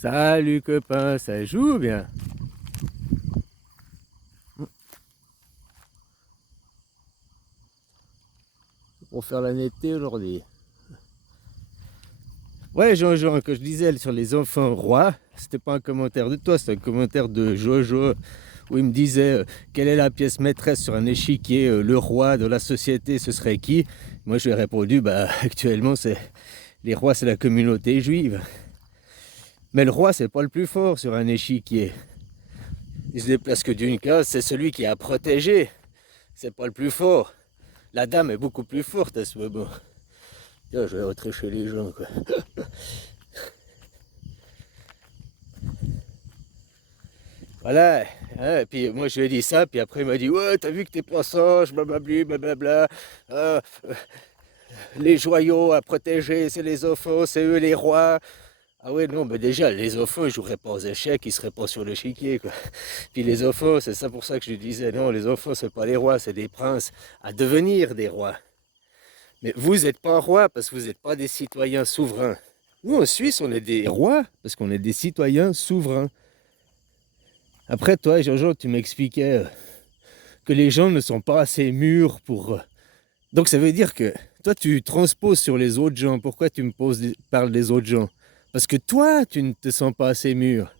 Salut copain, ça joue bien. Pour faire la netteté aujourd'hui. Ouais Jean-Jean, que je disais sur les enfants rois, c'était pas un commentaire de toi, c'était un commentaire de Jojo où il me disait quelle est la pièce maîtresse sur un échiquier, le roi de la société, ce serait qui? Moi je lui ai répondu, bah actuellement c'est les rois, c'est la communauté juive. Mais le roi c'est pas le plus fort sur un échiquier. Il se déplace que d'une case, c'est celui qui a protégé, c'est pas le plus fort. La dame est beaucoup plus forte à ce moment. Tiens, je vais rentrer chez les gens, quoi. Voilà. Hein, et puis moi je lui ai dit ça, puis après il m'a dit ouais, t'as vu que t'es pas sage, blablabla, blablabla. Euh, les joyaux à protéger, c'est les enfants, c'est eux les rois. Ah ouais, non, mais déjà, les enfants, ils joueraient pas aux échecs, ils seraient pas sur le chiquier, quoi. Puis les enfants, c'est ça pour ça que je lui disais, non, les enfants, c'est pas les rois, c'est des princes à devenir des rois. Mais vous n'êtes pas roi parce que vous n'êtes pas des citoyens souverains. Nous, en Suisse, on est des rois parce qu'on est des citoyens souverains. Après, toi, Jojo, tu m'expliquais que les gens ne sont pas assez mûrs pour... Donc ça veut dire que toi, tu transposes sur les autres gens. Pourquoi tu parles des autres gens? Parce que toi, tu ne te sens pas assez mûr.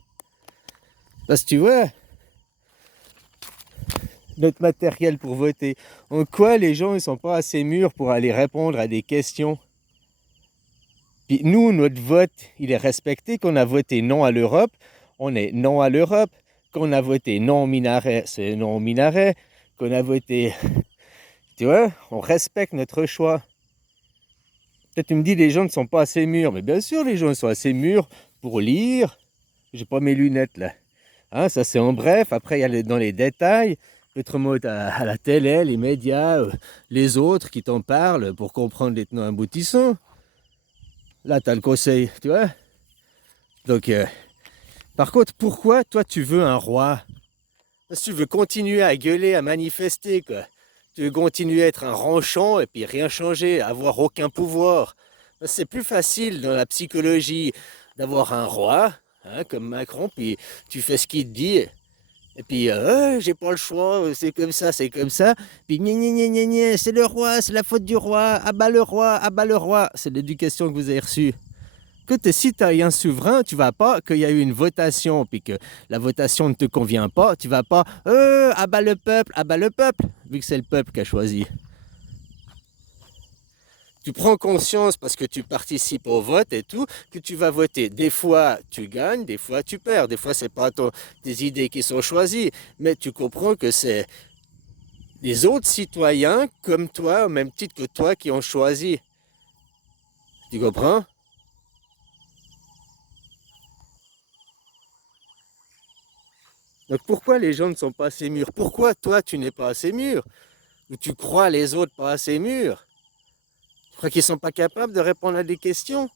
Parce que tu vois, notre matériel pour voter, en quoi les gens ne sont pas assez mûrs pour aller répondre à des questions? Puis nous, notre vote, il est respecté. Qu'on a voté non à l'Europe, on est non à l'Europe. Qu'on a voté non au minaret, c'est non au minaret. Qu'on a voté... Tu vois, on respecte notre choix. Peut-être tu me dis les gens ne sont pas assez mûrs. Mais bien sûr, les gens sont assez mûrs pour lire. J'ai pas mes lunettes là. Hein, ça c'est en bref. Après, il y a dans les détails. Autrement, à la télé, les médias, les autres qui t'en parlent pour comprendre les tenants aboutissants. Là, tu as le conseil, tu vois. Donc, par contre, pourquoi toi tu veux un roi? Parce que tu veux continuer à gueuler, à manifester, quoi. Tu veux continuer à être un ranchant et puis rien changer, avoir aucun pouvoir. C'est plus facile dans la psychologie d'avoir un roi, hein, comme Macron, puis tu fais ce qu'il te dit. Et puis, j'ai pas le choix, c'est comme ça, c'est comme ça. Puis, c'est le roi, c'est la faute du roi, abat le roi, abat le roi. C'est l'éducation que vous avez reçue. Que tu es citoyen souverain, tu vas pas, qu'il y a eu une votation, puis que la votation ne te convient pas, tu vas pas, abat le peuple, vu que c'est le peuple qui a choisi. Tu prends conscience parce que tu participes au vote et tout, que tu vas voter. Des fois tu gagnes, des fois tu perds, des fois c'est pas tes idées qui sont choisies, mais tu comprends que c'est les autres citoyens comme toi, au même titre que toi, qui ont choisi. Tu comprends? Donc pourquoi les gens ne sont pas assez mûrs? Pourquoi toi tu n'es pas assez mûr? Ou tu crois les autres pas assez mûrs? Tu crois qu'ils sont pas capables de répondre à des questions?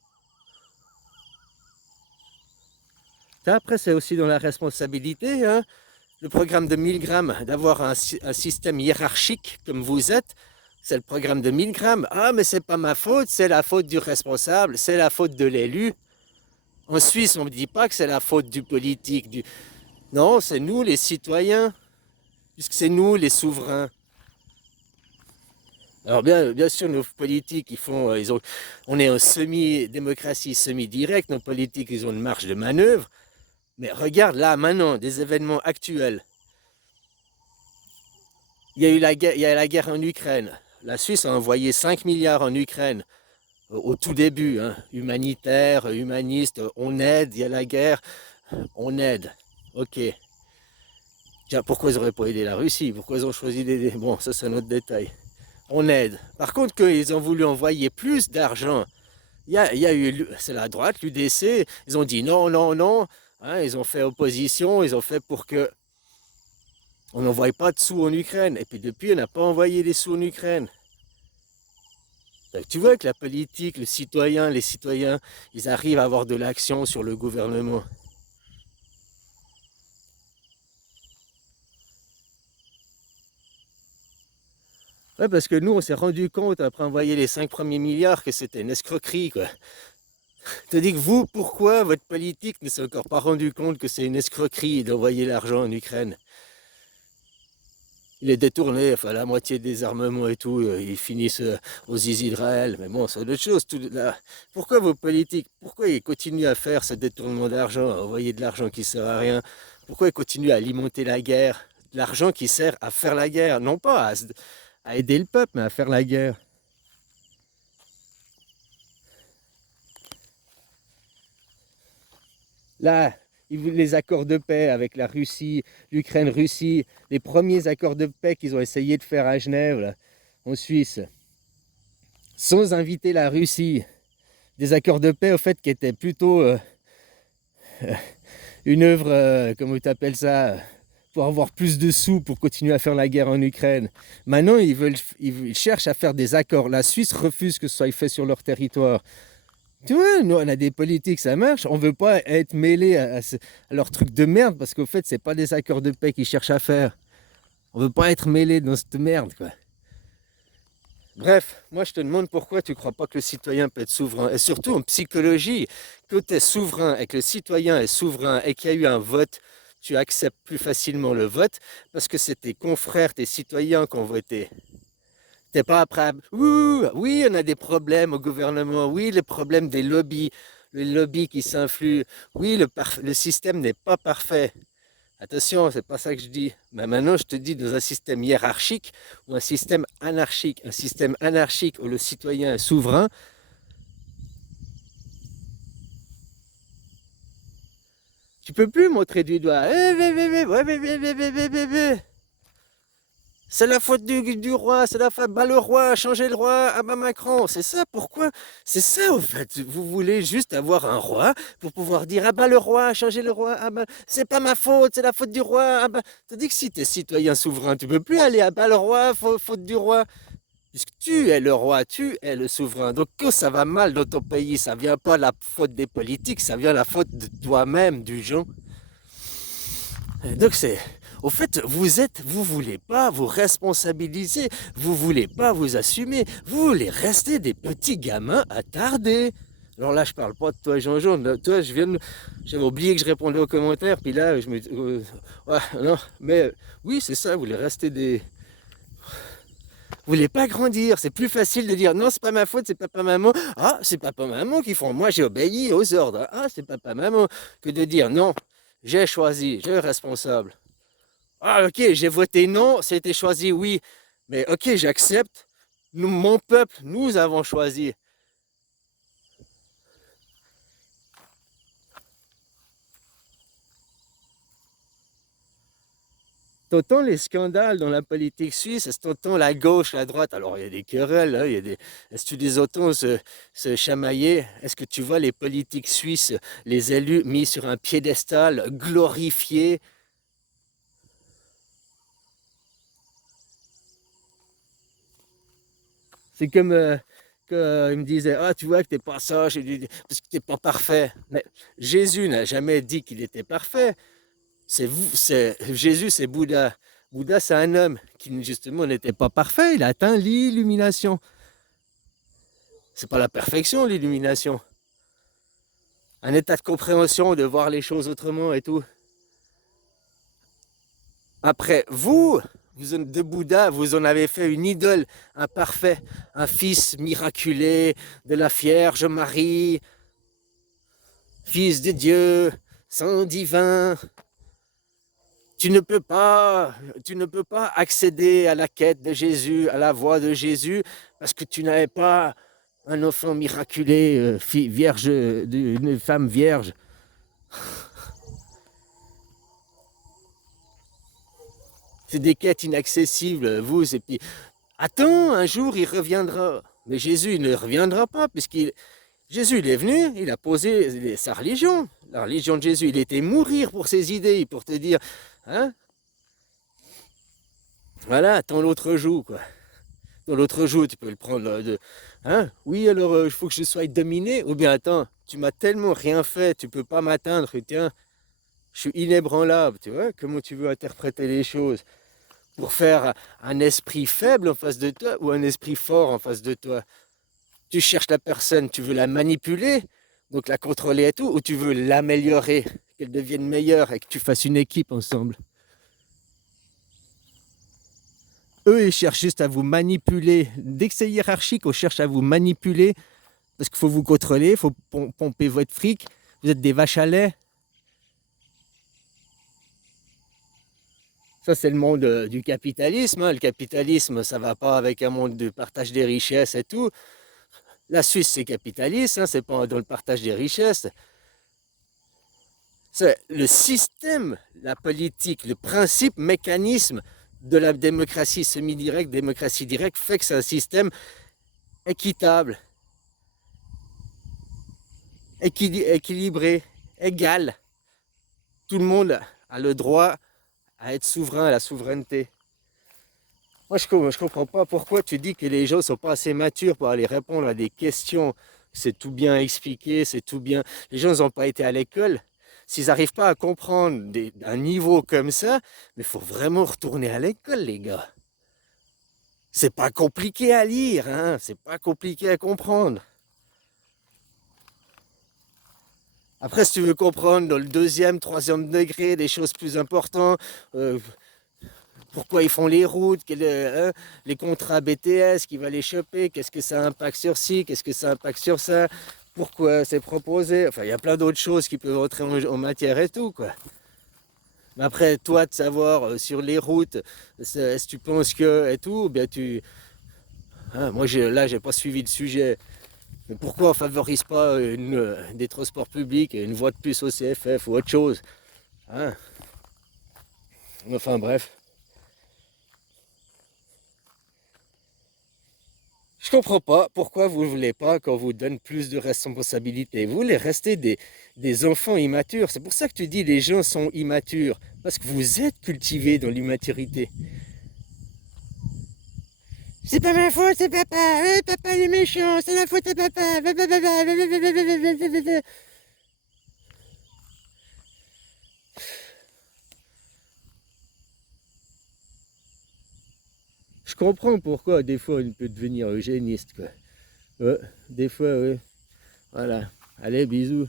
Après, c'est aussi dans la responsabilité, hein, le programme de 1000 grammes, d'avoir un système hiérarchique comme vous êtes. C'est le programme de 1000 grammes. Ah, mais c'est pas ma faute, c'est la faute du responsable, c'est la faute de l'élu. En Suisse, on ne dit pas que c'est la faute du politique. Non, c'est nous les citoyens, puisque c'est nous les souverains. Alors bien sûr, nos politiques, on est en semi-démocratie, semi-directe. Nos politiques, ils ont une marge de manœuvre. Mais regarde là, maintenant, des événements actuels. Il y a la guerre en Ukraine. La Suisse a envoyé 5 milliards en Ukraine au tout début, hein, humanitaire, humaniste. On aide, il y a la guerre, on aide. Ok. Tiens, pourquoi ils n'auraient pas aidé la Russie? Pourquoi ils ont choisi d'aider? Bon, ça c'est un autre détail. On aide. Par contre, qu'ils ont voulu envoyer plus d'argent, il y a eu, c'est la droite, l'UDC, ils ont dit non, non, non. Hein, ils ont fait opposition, ils ont fait pour que on n'envoie pas de sous en Ukraine. Et puis depuis, on n'a pas envoyé des sous en Ukraine. Donc, tu vois que la politique, les citoyens, ils arrivent à avoir de l'action sur le gouvernement. Ouais, parce que nous, on s'est rendu compte, après envoyer les 5 premiers milliards, que c'était une escroquerie, quoi. te dis que vous, pourquoi votre politique ne s'est encore pas rendu compte que c'est une escroquerie d'envoyer l'argent en Ukraine? Il est détourné, enfin la moitié des armements et tout, ils finissent aux Israël, mais bon, c'est autre chose. Pourquoi vos politiques, pourquoi ils continuent à faire ce détournement d'argent, à envoyer de l'argent qui sert à rien? Pourquoi ils continuent à alimenter la guerre? De l'argent qui sert à faire la guerre, non pas à aider le peuple, mais à faire la guerre. Là, les accords de paix avec la Russie, l'Ukraine-Russie, les premiers accords de paix qu'ils ont essayé de faire à Genève, là, en Suisse, sans inviter la Russie. Des accords de paix, au fait, qui étaient plutôt une œuvre, comment tu appelles ça, pour avoir plus de sous pour continuer à faire la guerre en Ukraine. Maintenant, ils cherchent à faire des accords. La Suisse refuse que ce soit fait sur leur territoire. Tu vois, nous, on a des politiques, ça marche. On ne veut pas être mêlé à leur truc de merde parce qu'au fait, c'est pas des accords de paix qu'ils cherchent à faire. On ne veut pas être mêlé dans cette merde, quoi. Bref, moi je te demande pourquoi tu ne crois pas que le citoyen peut être souverain. Et surtout en psychologie, quand tu es souverain et que le citoyen est souverain et qu'il y a eu un vote, tu acceptes plus facilement le vote parce que c'est tes confrères, tes citoyens qui ont voté. T'es pas après, oui, on a des problèmes au gouvernement, oui, les problèmes des lobbies, les lobbies qui s'influent, oui, le système n'est pas parfait. Attention, c'est pas ça que je dis. Mais maintenant, je te dis dans un système hiérarchique ou un système anarchique. Un système anarchique où le citoyen est souverain. Tu peux plus montrer du doigt. C'est la faute du roi, c'est la faute. Bah le roi a changé le roi, ah bah Macron. C'est ça, pourquoi? C'est ça, au fait. Vous voulez juste avoir un roi pour pouvoir dire, ah bah le roi a changé le roi, ah bah c'est pas ma faute, c'est la faute du roi. Ah bah, tandis que si tu es citoyen souverain, tu peux plus aller, ah bah le roi, faute du roi. Puisque tu es le roi, tu es le souverain. Donc quand ça va mal dans ton pays, ça vient pas la faute des politiques, ça vient la faute de toi-même, du gens. Donc c'est, au fait, vous voulez pas vous responsabiliser, vous voulez pas vous assumer, vous voulez rester des petits gamins attardés. Alors là, je parle pas de toi, Jean-Jean. Toi, j'avais oublié que je répondais aux commentaires, puis là, ouais, non, mais oui, c'est ça, vous voulez rester des, vous voulez pas grandir. C'est plus facile de dire non, c'est pas ma faute, c'est papa maman. Ah, c'est papa maman qui font. Moi, j'ai obéi aux ordres. Ah, c'est papa maman, que de dire non, j'ai choisi, j'ai responsable. Ah, ok, j'ai voté non, c'était choisi oui. Mais ok, j'accepte. Nous, mon peuple, nous avons choisi. T'entends les scandales dans la politique suisse, t'entends la gauche, la droite. Alors il y a des querelles, hein, est-ce que tu les entends se chamailler? Est-ce que tu vois les politiques suisses, les élus mis sur un piédestal, glorifiés? C'est comme ils me disaient, ah tu vois que t'es pas ça, parce que t'es pas parfait. Mais Jésus n'a jamais dit qu'il était parfait. Jésus, c'est Bouddha. Bouddha, c'est un homme qui justement n'était pas parfait. Il a atteint l'illumination. C'est pas la perfection, l'illumination. Un état de compréhension, de voir les choses autrement et tout. Après, de Bouddha, vous en avez fait une idole, un parfait, un fils miraculé de la Vierge Marie, fils de Dieu, saint divin. Tu ne peux pas accéder à la quête de Jésus, à la voie de Jésus, parce que tu n'avais pas un enfant miraculé, vierge, une femme vierge. C'est des quêtes inaccessibles, vous. Et puis, attends, un jour il reviendra. Mais Jésus il ne reviendra pas, Jésus il est venu, il a posé sa religion. La religion de Jésus, il était mourir pour ses idées, pour te dire, hein? Voilà, attends l'autre jour, quoi. Dans l'autre jour, tu peux le prendre hein? Oui, alors il faut que je sois dominé. Ou bien attends, tu m'as tellement rien fait, tu peux pas m'atteindre. Tiens, je suis inébranlable, tu vois? Comment tu veux interpréter les choses? Pour faire un esprit faible en face de toi ou un esprit fort en face de toi? Tu cherches la personne, tu veux la manipuler? Donc la contrôler et tout, ou tu veux l'améliorer, qu'elle devienne meilleure et que tu fasses une équipe ensemble? Eux, ils cherchent juste à vous manipuler. Dès que c'est hiérarchique, on cherche à vous manipuler parce qu'il faut vous contrôler, il faut pomper votre fric. Vous êtes des vaches à lait. Ça, c'est le monde du capitalisme, hein. Le capitalisme, ça va pas avec un monde de partage des richesses et tout. La Suisse, c'est capitaliste, hein, c'est pas dans le partage des richesses. C'est le système, la politique, le principe, mécanisme de la démocratie semi-directe, démocratie directe, fait que c'est un système équitable, équilibré, égal. Tout le monde a le droit à être souverain, à la souveraineté. Moi, je comprends pas pourquoi tu dis que les gens sont pas assez matures pour aller répondre à des questions. C'est tout bien expliqué, c'est tout bien. Les gens n'ont pas été à l'école. S'ils n'arrivent pas à comprendre un niveau comme ça, mais il faut vraiment retourner à l'école, les gars. C'est pas compliqué à lire, hein. C'est pas compliqué à comprendre. Après, si tu veux comprendre dans le deuxième, troisième degré des choses plus importantes, pourquoi ils font les routes, les contrats BTS, qui va les choper, qu'est-ce que ça impacte sur ci, qu'est-ce que ça impacte sur ça, pourquoi c'est proposé. Enfin, il y a plein d'autres choses qui peuvent entrer en matière et tout, quoi. Mais après, toi, de savoir sur les routes, est-ce que tu penses que et tout, ou bien tu. Hein, moi, là, j'ai pas suivi le sujet. Mais pourquoi on favorise pas des transports publics, une voie de plus au CFF ou autre chose, hein? Enfin, bref. Je comprends pas pourquoi vous ne voulez pas qu'on vous donne plus de responsabilités. Vous voulez rester des enfants immatures. C'est pour ça que tu dis les gens sont immatures. Parce que vous êtes cultivés dans l'immaturité. C'est pas ma faute, c'est papa. Papa il est méchant, c'est la faute de papa. Je comprends pourquoi des fois on peut devenir eugéniste, quoi. Ouais, des fois, oui. Voilà. Allez, bisous.